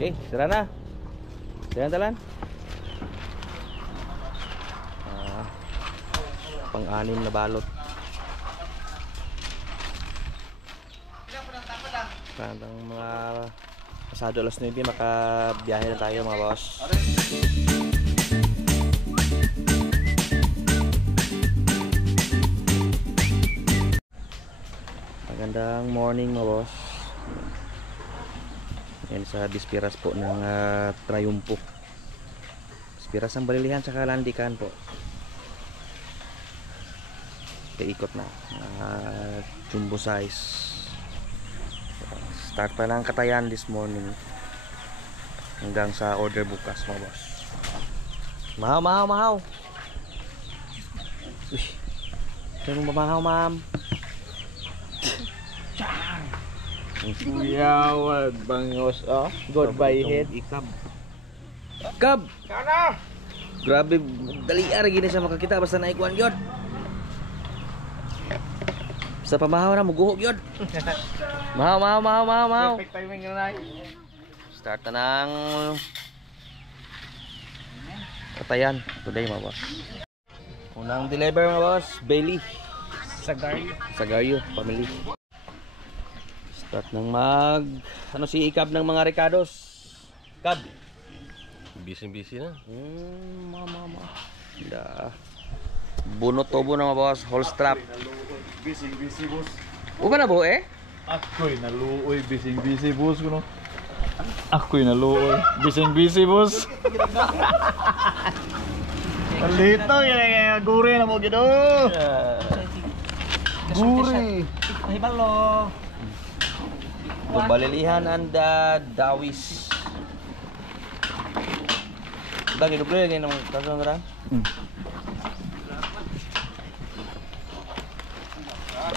Okay, sira na. Sira na talan. Pang-anim na balot. Parang mga pasado alas 9 makabiyahe na tayo mga boss. Magandang morning mga boss. Yan sa Bispiras po ng Triumpo. Bispiras ang balilihan sa Landikan po. Ikot na jumbo size. Start pa lang Katayan this morning hanggang sa order bukas mga boss. Mahaw. Uy, ganun ba mahaw ma'am? Yawad bangos God by head Ikab Kab kana. Grabe dali ara gini siya makakita basta naikuan gyud. Sa pamahaw na muguhog yun. Mahaw. Perfect timing yun ay. Start na ng Katayan today mga boss. Unang deliver mga boss, Bailey Sagario family. Start ng ano si Ikab ng mga Ricardos. Kab Busy na. Mama. Bunot tobo na mga boss, whole strap. Busy boss. Uba na bo eh? Ako'y naluoy busy boss kuno. Ako'y naluoy busy boss. Alito ya gure na mo gido. Gure. Hibalo. Balilihan and Dawis. Bagi duble lagi nang kaso ngara.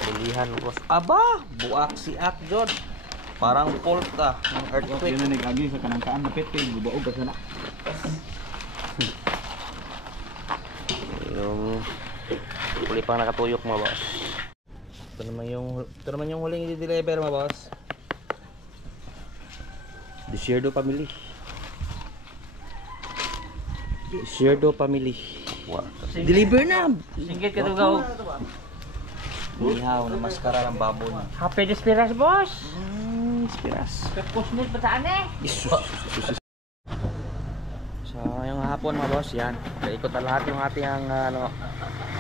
Balilihan bos. Aba, buak si Akjod. Parang fault ah, ng earthquake. Yun na nagagi sa kanangkaan napit kay gubaog ka na. Yung huli pang nakatuyok mga boss. Ito naman yung huling i-deliver mga boss. Desierto family. Wow. Deliver na. Singgit ka tugaw. Ihaw na maskara ng baboy. Happy Dispiras, boss. Spiras. Kusnit bataan eh. Isus. So yung hapon mga boss, yan. Ikot na lahat yung ating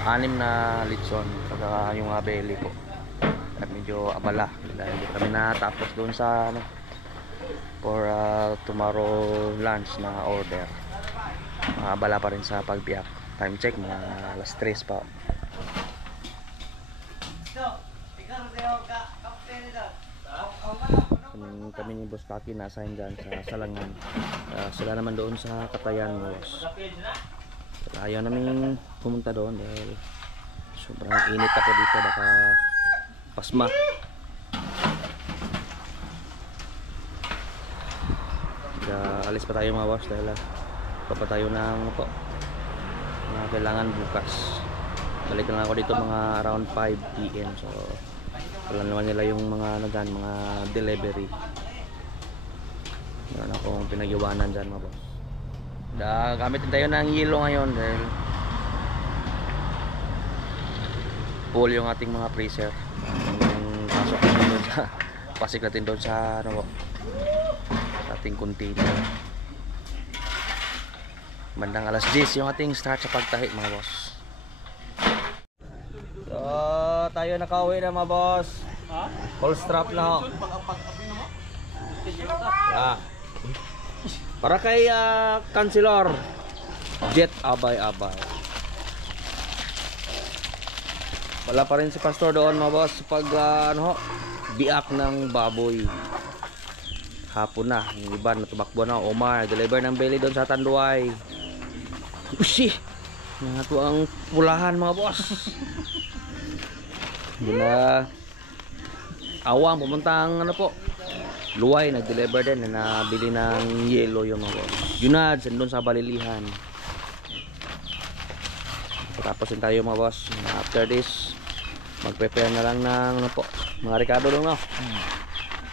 anim na litson saka yung belly po. At medyo abala dahil hindi kami natapos doon sa for tomorrow lunch na order. Abala pa rin sa pagbiyak. Time check mga alas 3 pa. Kami ni Boss Kaki na-assign dyan sa Salangan. Sila naman doon sa Katayan boss. Ayaw namin pumunta doon dahil sobrang init ako dito, baka pasma. Alis pa tayo mga boss dahil pa tayo ng mga kailangan bukas. Balik lang ako dito mga around 5 PM. So alam naman nila yung mga mga delivery. Meron akong pinag-iwanan dyan mga boss. Gamitin tayo ng yelo ngayon dahil full yung ating mga freezer. Yung pasok natin doon sa pasik natin doon sa ating container. Bandang alas 10 yung ating start sa pagtahi mga boss. So tayo nakauwi na mga boss. Full strap na ho. Para kay Kansilor Jet abay. Wala pa rin si Pastor doon mga boss pag biak ng baboy. Hapon na, yung iba na tumakbo na. Omar, deliver ng belly doon sa Tanduay. Ushi, nato ang pulahan mga boss. Gila awang pumuntang Luway, nag-deliver din na nabili ng yelo yung mga boss. Yunad, sandun sa balilihan. Tapos din tayo mga boss. After this, mag-prepare na lang ng mga Ricardo doon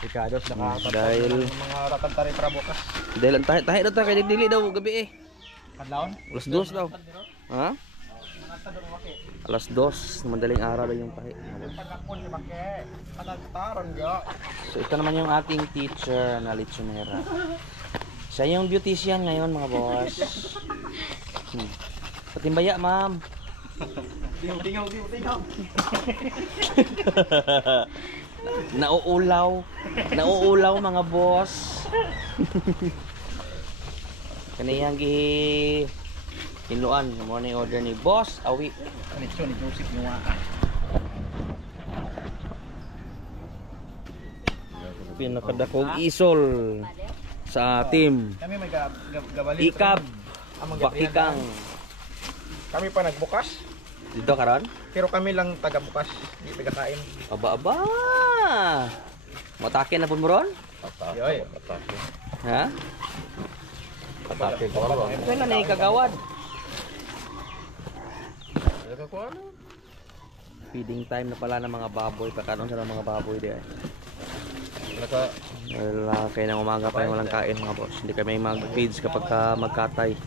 Ricardo, Dahil mga ratantari para bukas. dahil ang tahi daw ta kay dili daw gabi eh. Kadlawon? Alas 2 daw. Ha? Alas 2 na madaling araw daw yung tahi. Pagkakon si Bake. Kadagtaran ga. So ito naman yung ating teacher na lechonera. Siya yung beautician ngayon mga boss. Patimbaya ma'am. Tingaw. Nauulaw mga boss. Kaniyang gihinuan mo na yung order ni boss awi. Anito ni Joseph Nuwa. Pinakadakog isol sa team. Kami may gabalin. Ikab Amang Bakikang. Kami pa nagbukas. Dito karon? Pero kami lang taga-bukas. Hindi taga-kain. Aba. Matake na pun mo ron? Yoy. Ha? Atake ko ano. Kailan na ikagawad? Feeding time na pala ng mga baboy. Pagkaroon sa mga baboy di ay. Kaya ng umaga pa yung walang kain mga boss. Hindi kami mag-feeds kapag magkatay.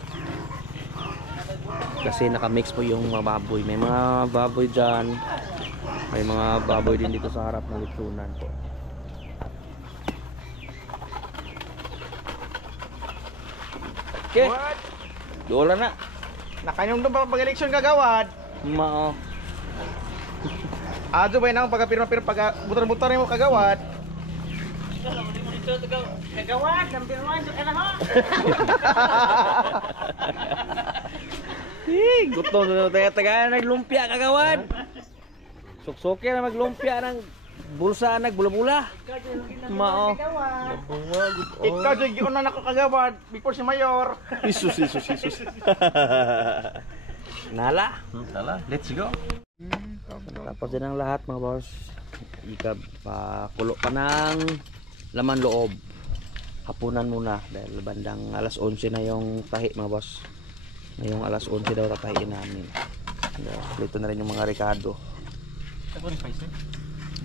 Kasi nakamix po yung mga baboy. May mga baboy dyan. May mga baboy din dito sa harap ng litsunan po. Okay. What? Dola na. Nakanyong doon pa pag-eleksyon kagawad. Mao. Adyo ba nang pagpirma-pirma pag butar-butar mo kagawad. Kagawad, number 1 sa ho. Gusto na taga-taga naglumpia kagawad. Suksoke na maglumpia ng bulsa nagbula-bula. Mao. Ikaw jud gyud na nako kagawad before si mayor. Isus. Nala. Tala, let's go. Tapos din ang lahat mga boss. Ikab pakulo pa ng laman loob. Hapunan muna dahil bandang alas 11 na yung tahi mga boss. Ngayong alas 11 daw tatahiin namin. Dito na rin yung mga Ricardo.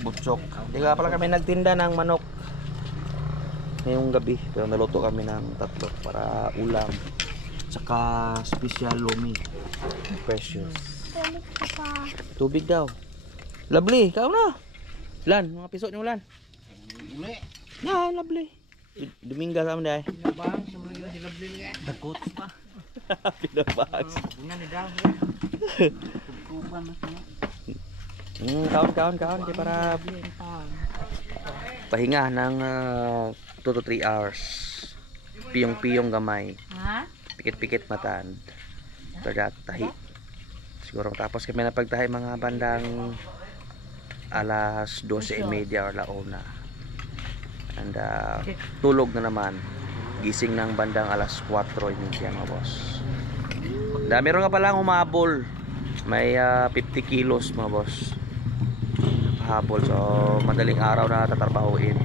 Butchok. Hindi ka pala kami nagtinda ng manok ngayong gabi. Pero naluto kami ng tatlo para ulam. Tsaka special lomi. Precious. Tubig daw. Lovely, ikaw na. Lan, mga piso niyo Lan. Yeah, lovely. Dominga sa amin dahil. Dakot pa. Pinabags. Una ni daw. Kuban mas na. Kaon. Kaya para pahinga ng 2 to 3 hours. Piyong gamay. Ha? Pikit-pikit matan. Dagat tahi. Siguro tapos kami na pagtahi mga bandang alas 12:30 or launa. And tulog na naman. Gising ng bandang alas 4:30 mga boss. Dami rin nga palang humabol. May 50 kilos mga boss. Habol. So madaling araw na tatrabahuin.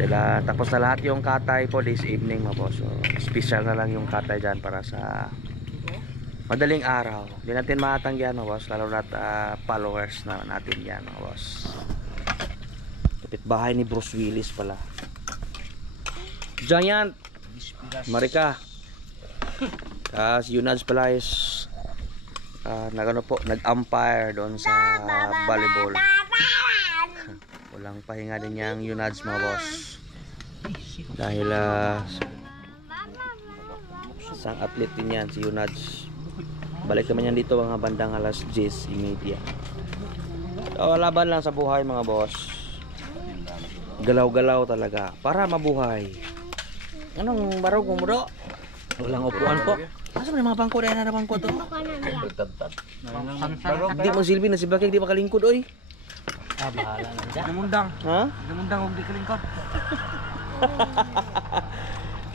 Dahil tapos na lahat yung katay po this evening mga boss. So special na lang yung katay dyan para sa madaling araw. Hindi natin matanggihan mga boss. Lalo na followers na natin yan mga boss. Kapitbahay ni Bruce Willis pala. Giant Marika. Si Yunaj pala is nag-umpire doon sa volleyball. Walang pahinga din niyang Yunaj mga boss. Dahil isang athlete din yan si Yunaj. Balik naman yan dito mga bandang alas 10:30. So, laban lang sa buhay mga boss. Galaw-galaw talaga para mabuhay. Anong barog mo bro? Walang upuan po. Asa man mga bangko dahil na bangko to? Di mo silbi na si Bakik di makalingkod oy. Bahala na dyan. Gamundang. Ha? Gamundang huwag di kalingkod.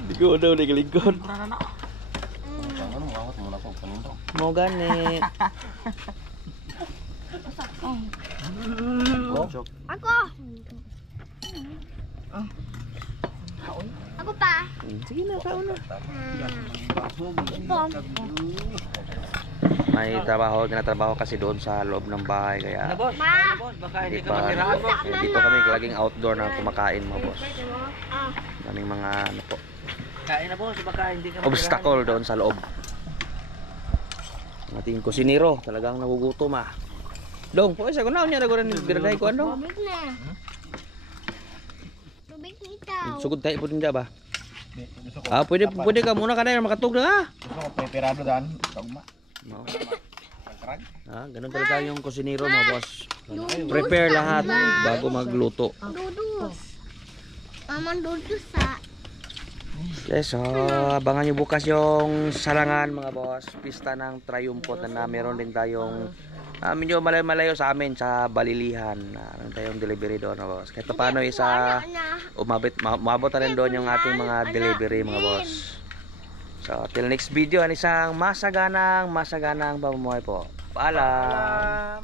Di ko daw di kalingkod. Kurang na. Ano awat mo na ko kanino. Mo gani. Ako. Ako pa. Sige na, kaon na. Ikaw. May ginatrabaho kasi doon sa loob ng bahay kaya boss? Boss, baka hindi pa dito kami laging outdoor na kumakain mga boss. Daming mga ano po, Kain na boss, baka hindi ka obstacle doon sa loob. Ang ating kusinero talagang nagugutom ah. Dong, po sa kunaon niya naguran ni birday ko ano. Tubig na. Tubig ikaw. Sugod tayo po din ba? Ah, pwede ka muna ka na makatug na ah. Gusto ko preparado daan. Tagma. No. Ah, ganun talaga yung kusinero mga boss. Prepare lahat bago magluto. Dudus. Aman dudus sa. Yes, so abangan nyo bukas yung salangan mga boss. Pista ng Triumphot na meron din tayong medyo malayo sa amin sa Balilihan. Meron tayong delivery doon mga boss. Kahit paano isa umabot na rin doon yung ating mga delivery mga boss. So till next video, isang masaganang pamumuhay po. Paalam.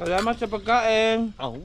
Salamat sa pagkain. Oh.